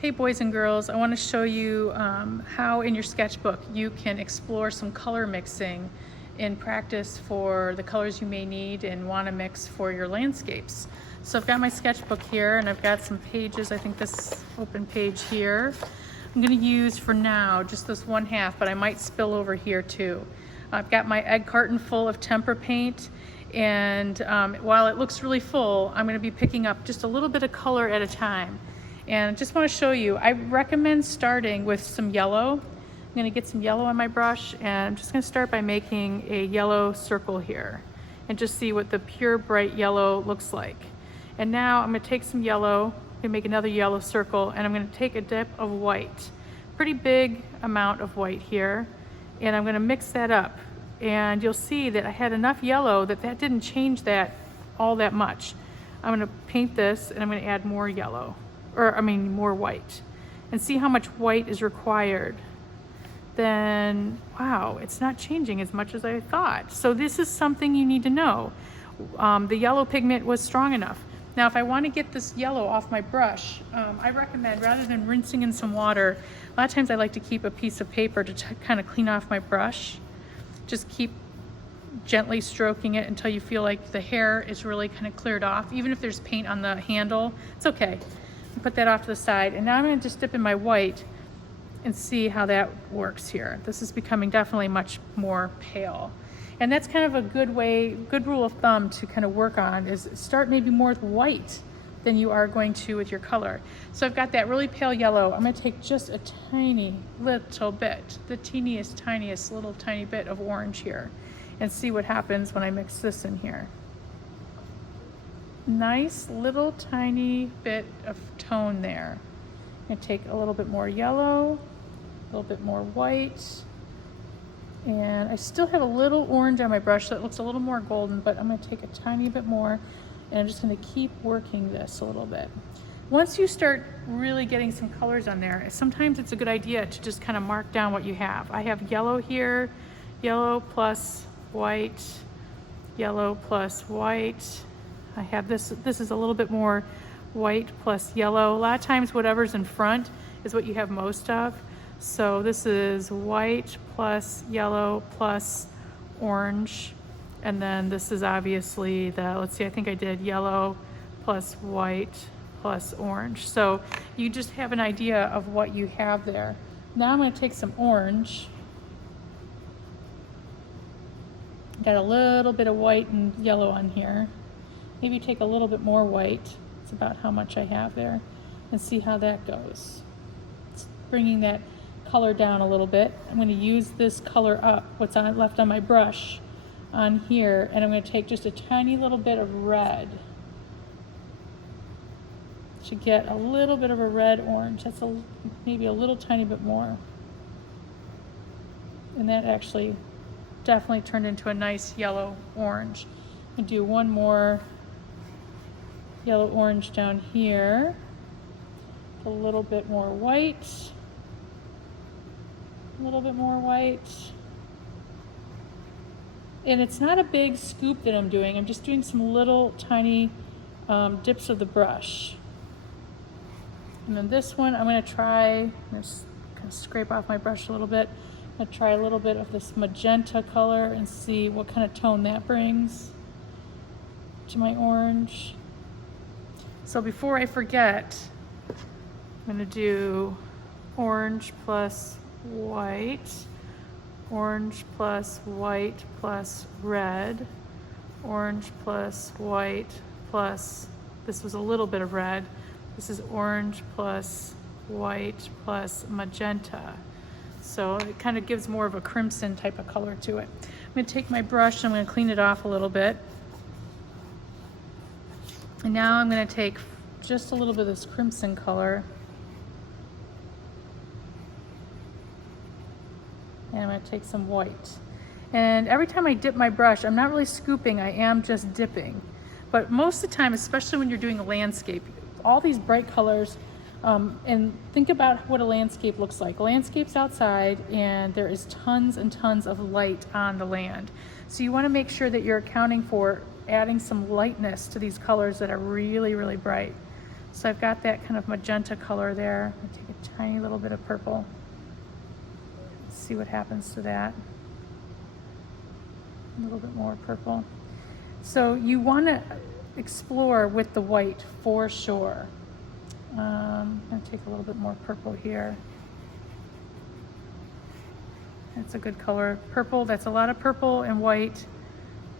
Hey boys and girls, I want to show you how in your sketchbook you can explore some color mixing in practice for the colors you may need and want to mix for your landscapes. So I've got my sketchbook here and I've got some pages. I think this open page here I'm going to use for now just this one half, but I might spill over here too. I've got my egg carton full of tempera paint, and while it looks really full, I'm going to be picking up just a little bit of color at a time. And I just want to show you, I recommend starting with some yellow. I'm going to get some yellow on my brush, and I'm just going to start by making a yellow circle here and just see what the pure bright yellow looks like. And now I'm going to take some yellow, I'm going to make another yellow circle, and I'm going to take a dip of white. Pretty big amount of white here, and I'm going to mix that up. And you'll see that I had enough yellow that didn't change that all that much. I'm going to paint this and I'm going to add more yellow. More white, and see how much white is required. Then, wow, it's not changing as much as I thought. So this is something you need to know. The yellow pigment was strong enough. Now, if I want to get this yellow off my brush, I recommend, rather than rinsing in some water, a lot of times I like to keep a piece of paper to kind of clean off my brush. Just keep gently stroking it until you feel like the hair is really kind of cleared off. Even if there's paint on the handle, it's okay. Put that off to the side, and now I'm going to just dip in my white and see how that works here. This is becoming definitely much more pale, and that's kind of a good rule of thumb to kind of work on, is start maybe more with white than you are going to with your color. So I've got that really pale yellow. I'm going to take just a tiny little bit, the tiniest little tiny bit of orange here, and see what happens when I mix this in here. Nice little tiny bit of tone there. I'm going to take a little bit more yellow, a little bit more white, and I still have a little orange on my brush so it looks a little more golden, but I'm going to take a tiny bit more, and I'm just going to keep working this a little bit. Once you start really getting some colors on there, sometimes it's a good idea to just kind of mark down what you have. I have yellow here, yellow plus white, yellow plus white. I have this is a little bit more white plus yellow. A lot of times whatever's in front is what you have most of. So this is white plus yellow plus orange. And then this is obviously let's see, I think I did yellow plus white plus orange. So you just have an idea of what you have there. Now I'm going to take some orange. Got a little bit of white and yellow on here. Maybe take a little bit more white. It's about how much I have there, and see how that goes. It's bringing that color down a little bit. I'm going to use this color up, what's left on my brush on here, and I'm going to take just a tiny little bit of red to get a little bit of a red orange. That's maybe a little tiny bit more. And that actually definitely turned into a nice yellow orange. I'm going to do one more yellow orange down here, a little bit more white, a little bit more white. And it's not a big scoop that I'm doing, I'm just doing some little tiny dips of the brush. And then this one I'm going to try, just kind of scrape off my brush a little bit. I'm going to try a little bit of this magenta color and see what kind of tone that brings to my orange. So before I forget, I'm going to do orange plus white, orange plus white plus red, orange plus white plus, this was a little bit of red, this is orange plus white plus magenta. So it kind of gives more of a crimson type of color to it. I'm going to take my brush and I'm going to clean it off a little bit. And now I'm going to take just a little bit of this crimson color, and I'm going to take some white. And every time I dip my brush, I'm not really scooping, I am just dipping. But most of the time, especially when you're doing a landscape, all these bright colors, and think about what a landscape looks like. A landscape's outside and there is tons and tons of light on the land. So you want to make sure that you're accounting for adding some lightness to these colors that are really, really bright. So I've got that kind of magenta color there. I'm gonna take a tiny little bit of purple. Let's see what happens to that. A little bit more purple. So you want to explore with the white for sure. I'm going to take a little bit more purple here. That's a good color. Purple, that's a lot of purple and white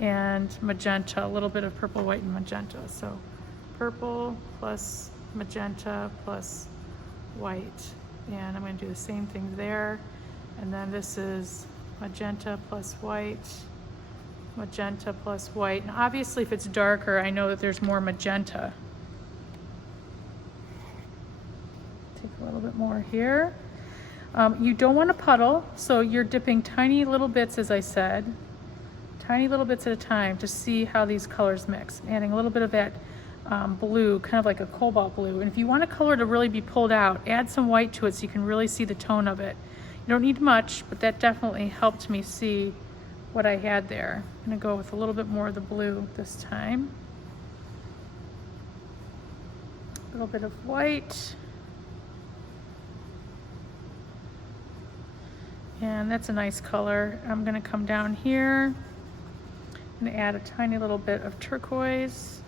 and magenta, a little bit of purple, white, and magenta. So purple plus magenta plus white. And I'm going to do the same thing there. And then this is magenta plus white, magenta plus white. And obviously if it's darker, I know that there's more magenta. Take a little bit more here. You don't want to puddle, so you're dipping tiny little bits, as I said, tiny little bits at a time to see how these colors mix. Adding a little bit of that blue, kind of like a cobalt blue. And if you want a color to really be pulled out, add some white to it so you can really see the tone of it. You don't need much, but that definitely helped me see what I had there. I'm gonna go with a little bit more of the blue this time. A little bit of white. And that's a nice color. I'm gonna come down here and add a tiny little bit of turquoise.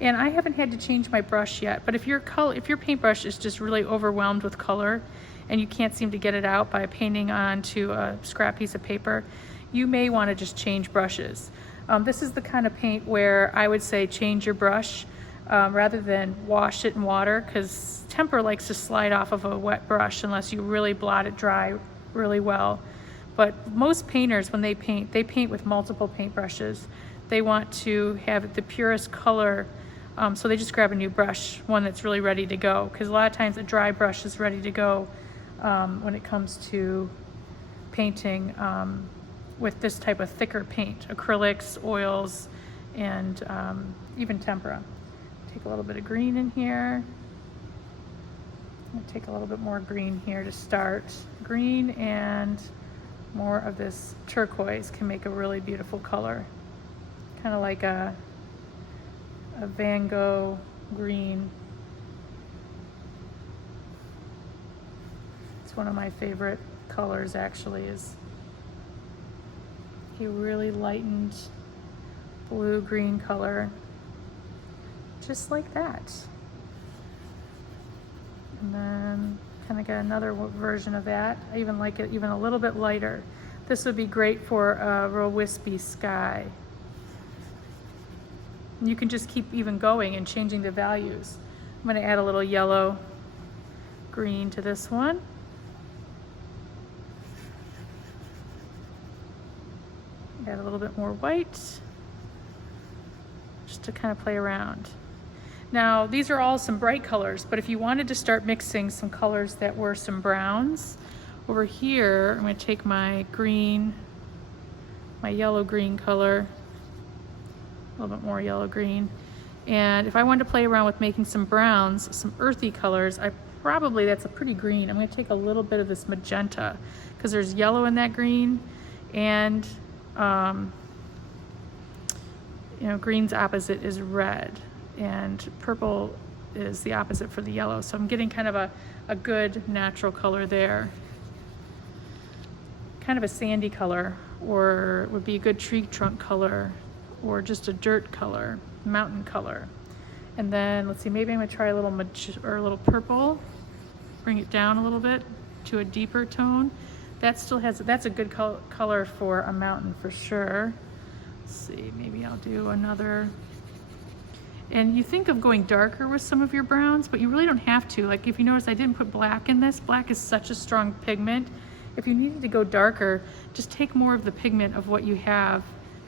And I haven't had to change my brush yet, but if your paintbrush is just really overwhelmed with color and you can't seem to get it out by painting onto a scrap piece of paper, you may want to just change brushes. This is the kind of paint where I would say change your brush rather than wash it in water, because Tempera likes to slide off of a wet brush unless you really blot it dry really well. But most painters, when they paint with multiple paintbrushes. They want to have the purest color, so they just grab a new brush, one that's really ready to go, because a lot of times a dry brush is ready to go when it comes to painting with this type of thicker paint, acrylics, oils, and even tempera. Take a little bit of green in here. I'm gonna take a little bit more green here to start. Green and more of this turquoise can make a really beautiful color. Kind of like a Van Gogh green. It's one of my favorite colors actually, is a really lightened blue-green color. Just like that. And then kind of got another version of that. I even like it even a little bit lighter. This would be great for a real wispy sky. You can just keep even going and changing the values. I'm going to add a little yellow green to this one. Add a little bit more white, just to kind of play around. Now, these are all some bright colors, but if you wanted to start mixing some colors that were some browns, over here, I'm going to take my green, my yellow-green color, a little bit more yellow-green, and if I wanted to play around with making some browns, some earthy colors, that's a pretty green. I'm going to take a little bit of this magenta, because there's yellow in that green, and green's opposite is red, and purple is the opposite for the yellow. So I'm getting kind of a good natural color there. Kind of a sandy color, or would be a good tree trunk color, or just a dirt color, mountain color. And then let's see, maybe I'm gonna try a little purple, bring it down a little bit to a deeper tone. That's a good color for a mountain for sure. Let's see, maybe I'll do another. And you think of going darker with some of your browns, but you really don't have to. Like if you notice, I didn't put black in this. Black is such a strong pigment. If you needed to go darker, just take more of the pigment of what you have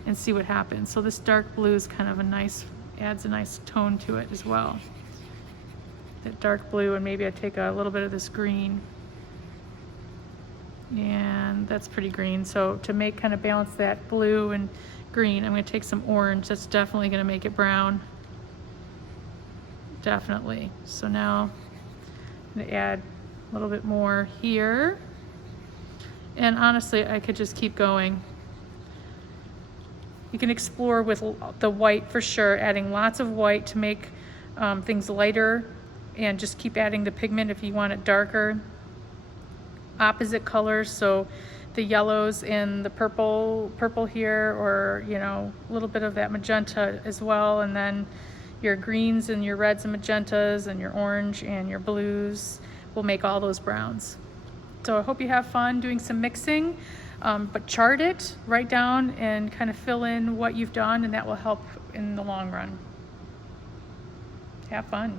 and see what happens. So this dark blue is kind of adds a nice tone to it as well. That dark blue, and maybe I take a little bit of this green. And that's pretty green. So to kind of balance that blue and green, I'm gonna take some orange. That's definitely gonna make it brown. Definitely. So now I'm gonna add a little bit more here. And honestly, I could just keep going. You can explore with the white for sure, adding lots of white to make things lighter, and just keep adding the pigment if you want it darker. Opposite colors, so the yellows and the purple here, or a little bit of that magenta as well, and then your greens and your reds and magentas and your orange and your blues will make all those browns. So I hope you have fun doing some mixing, but chart it, write down and kind of fill in what you've done, and that will help in the long run. Have fun.